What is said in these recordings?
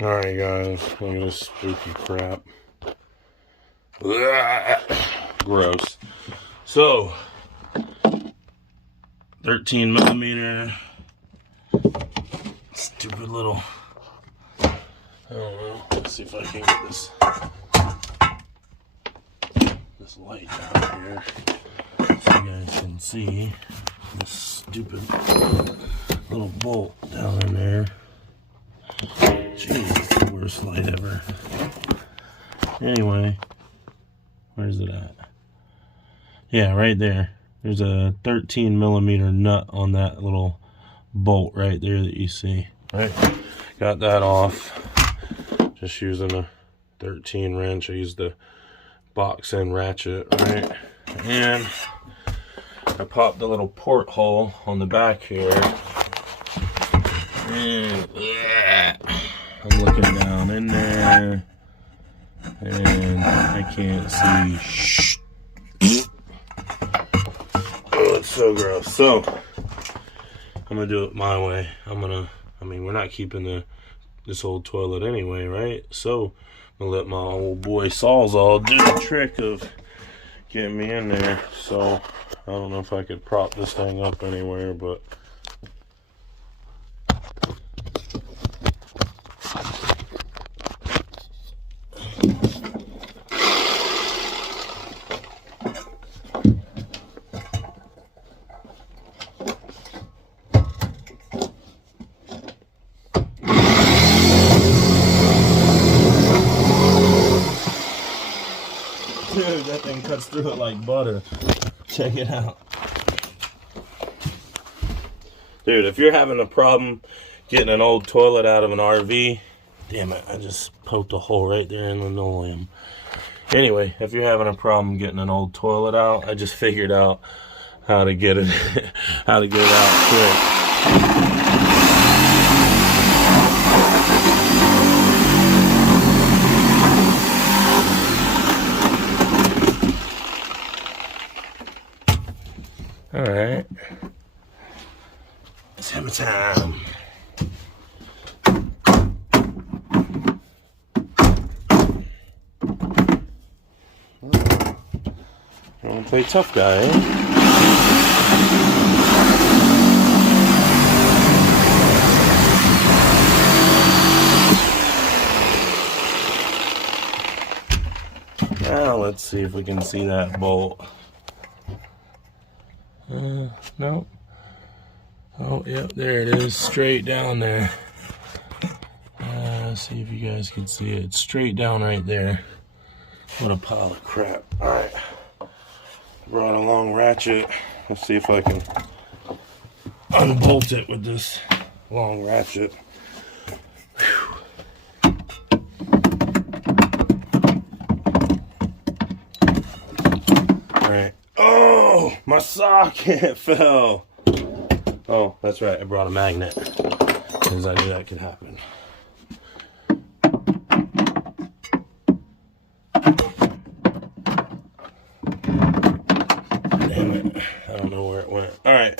Alright guys, look at this spooky crap. Gross. So, 13 millimeter. Stupid little, I don't know. Let's see if I can get this light down here so you guys can see this stupid little bolt down in there. Jeez, it's the worst light ever. Anyway, where's it at? Yeah, right there. There's a 13 millimeter nut on that little bolt right there that you see. Right, got that off. Just using a 13 wrench. I used the box end ratchet, right? And I popped the little porthole on the back here. And I'm looking down in there, and I can't see. Oh, it's so gross. So I'm gonna do it my way. I mean, we're not keeping this old toilet anyway, right? So I'm gonna let my old boy Sawzall do the trick of getting me in there. So I don't know if I could prop this thing up anywhere, but dude, that thing cuts through it like butter. Check it out. Dude, if you're having a problem getting an old toilet out of an RV, damn it, I just poked a hole right there in the linoleum. Anyway, if you're having a problem getting an old toilet out, I just figured out how to get it out quick. Alright. It's hammer time. You wanna play tough guy, eh? Now let's see if we can see that bolt. No. Oh, yep, there it is, straight down there. See if you guys can see it. It's straight down right there. What a pile of crap. Alright. Brought a long ratchet. Let's see if I can unbolt it with this long ratchet. Alright. Oh, my socket fell. Oh, that's right. I brought a magnet because I knew that could happen. Damn it. I don't know where it went. Alright.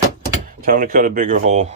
Time to cut a bigger hole.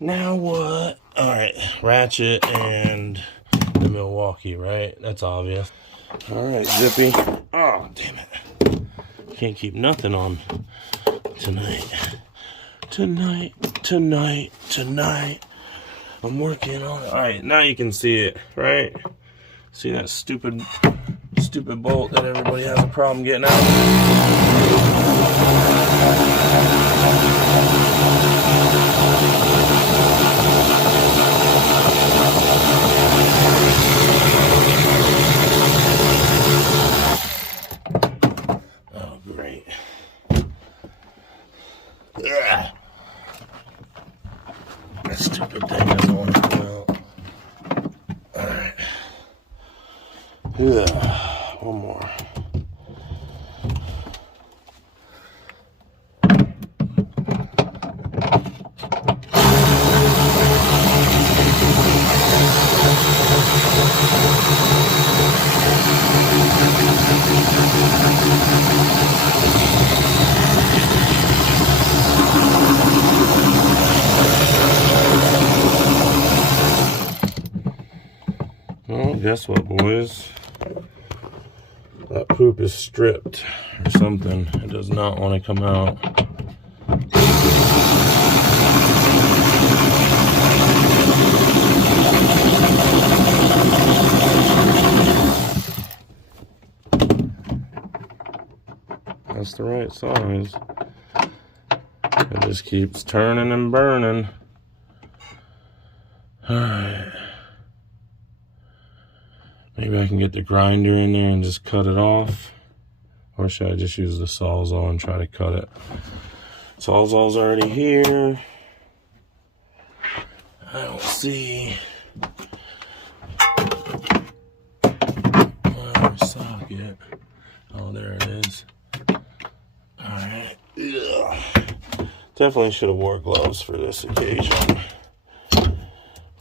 Now what? Alright, ratchet and the Milwaukee, right? That's obvious. Alright, Zippy. Oh, damn it. Can't keep nothing on tonight. Tonight. I'm working on it. Alright, now you can see it, right? See that stupid bolt that everybody has a problem getting out? That stupid thing doesn't want to come out. Yeah, one more. Well, guess what, boys? That poop is stripped or something. It does not want to come out. That's the right size. It just keeps turning and burning. Alright. Maybe I can get the grinder in there and just cut it off. Or should I just use the Sawzall and try to cut it? Sawzall's already here. I don't see my socket. Oh, there it is. Alright. Definitely should have wore gloves for this occasion.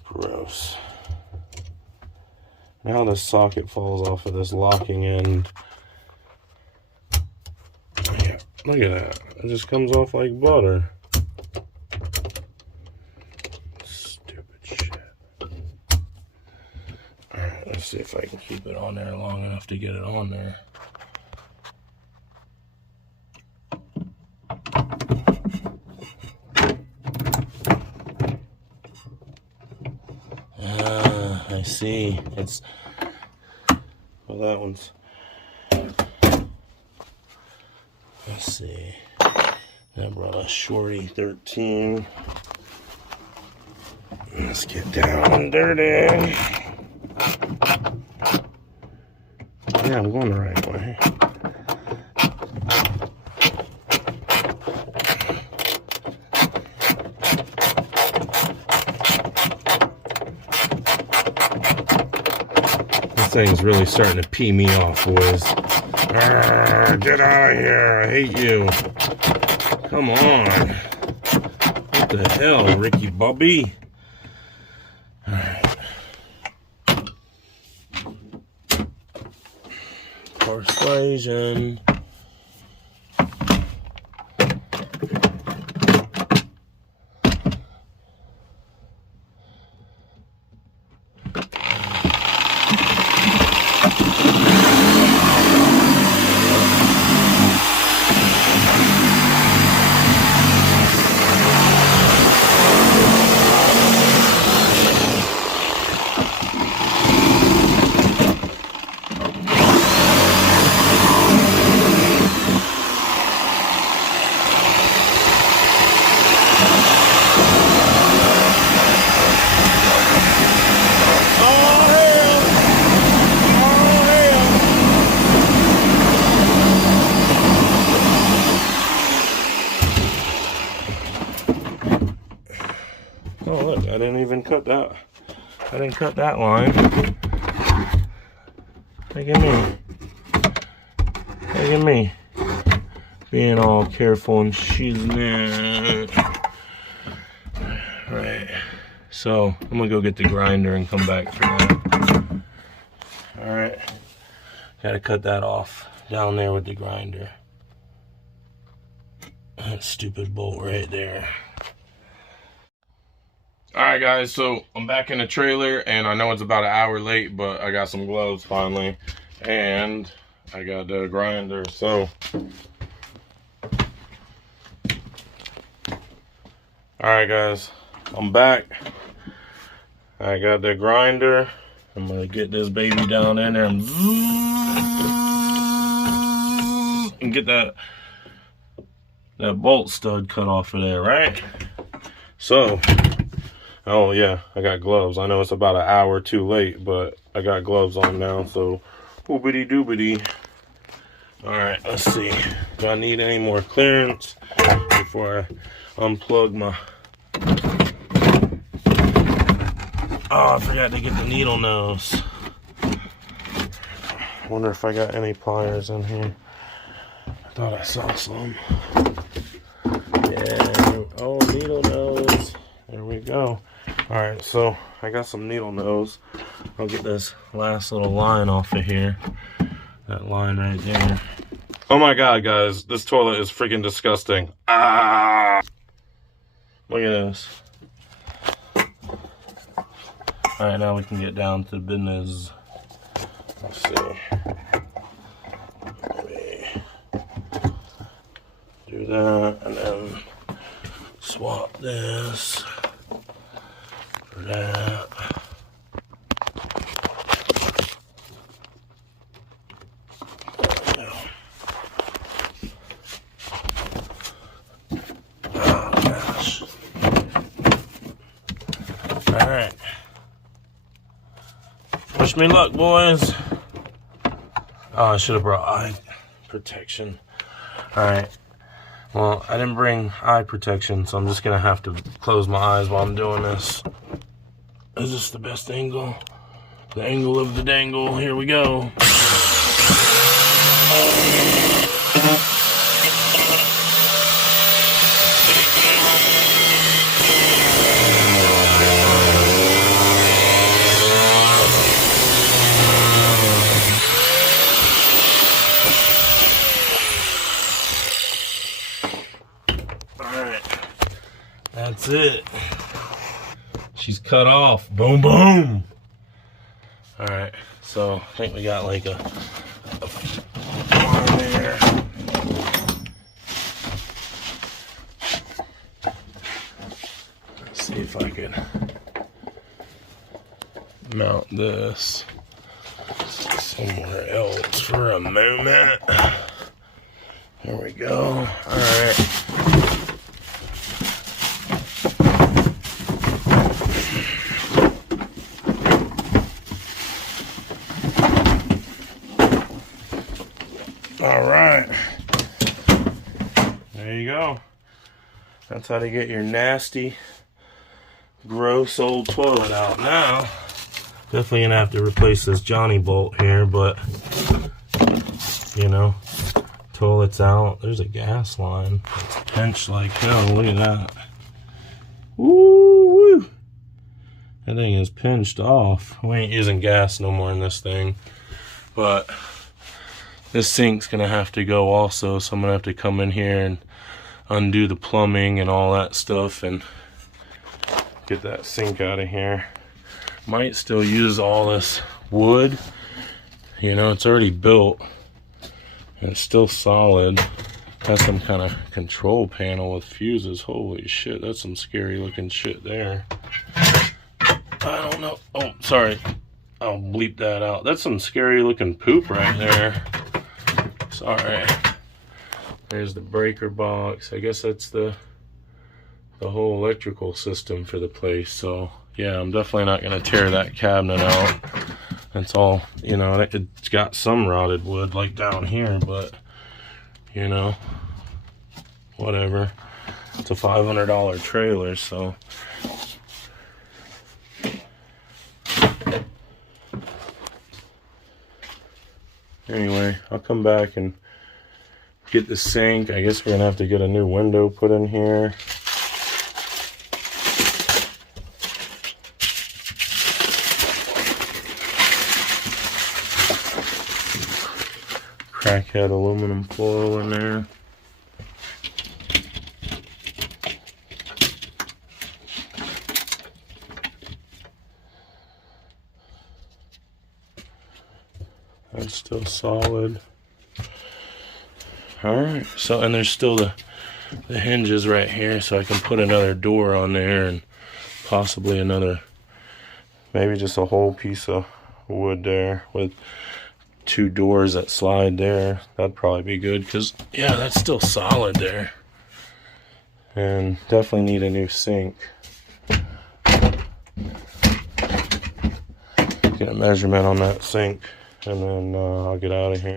Gross. Now the socket falls off of this locking end. Yeah, look at that. It just comes off like butter. Stupid shit. Alright, let's see if I can keep it on there long enough to get it on there. I see. It's, well, that one's, let's see. I brought a Shorty 13. Let's get down and dirty. Yeah, I'm going the right way. Thing's really starting to pee me off, boys. Get out of here. I hate you. Come on. What the hell, Ricky Bobby? Alright. Persuasion. Oh, look, I didn't even cut that. I didn't cut that line. Look at me. Look at me. Being all careful and she's right. So I'm gonna go get the grinder and come back for that. Alright. Gotta cut that off down there with the grinder. That stupid bolt right there. Alright guys, so I'm back in the trailer and I know it's about an hour late, but I got some gloves finally and I got the grinder. So alright guys, I'm back. I got the grinder. I'm gonna get this baby down in there and get that bolt stud cut off of there, right? So oh yeah, I got gloves. I know it's about an hour too late, but I got gloves on now, so oobity doobity. Alright, let's see. Do I need any more clearance before I unplug my... Oh, I forgot to get the needle nose. Wonder if I got any pliers in here. I thought I saw some. Yeah. Oh, needle nose. There we go. Alright, so I got some needle nose. I'll get this last little line off of here. That line right there. Oh my god, guys. This toilet is freaking disgusting. Ah! Look at this. Alright, now we can get down to business. Let's see. Maybe do that and then swap this for that. There we go. Oh gosh. Alright. Wish me luck, boys. Oh, I should have brought eye protection. Alright. Well, I didn't bring eye protection, so I'm just going to have to close my eyes while I'm doing this. Is this the best angle? The angle of the dangle. Here we go. That's it. She's cut off. Boom, boom. Alright, so I think we got like a one there. Let's see if I can mount this somewhere else for a moment. There we go. Alright. Alright, there you go. That's how to get your nasty, gross old toilet out. Now, definitely gonna have to replace this Johnny bolt here, but, you know, toilet's out. There's a gas line. It's pinched like hell. Look at that. Woo! That thing is pinched off. We ain't using gas no more in this thing, but this sink's gonna have to go also, so I'm gonna have to come in here and undo the plumbing and all that stuff and get that sink out of here. Might still use all this wood. You know, it's already built and it's still solid. Has some kind of control panel with fuses. Holy shit, that's some scary looking shit there. I don't know. Oh, sorry. I'll bleep that out. That's some scary looking poop right there. Sorry. There's the breaker box. I guess that's the whole electrical system for the place. So yeah, I'm definitely not gonna tear that cabinet out. That's all, you know, it's got some rotted wood like down here, but you know, whatever. It's a $500 trailer, so anyway, I'll come back and get the sink. I guess we're gonna have to get a new window put in here. Crackhead aluminum foil in there. That's still solid. Alright, so, and there's still the hinges right here, so I can put another door on there and possibly another, maybe just a whole piece of wood there with 2 doors that slide there. That'd probably be good, because yeah, that's still solid there. And definitely need a new sink. Get a measurement on that sink, and then I'll get out of here.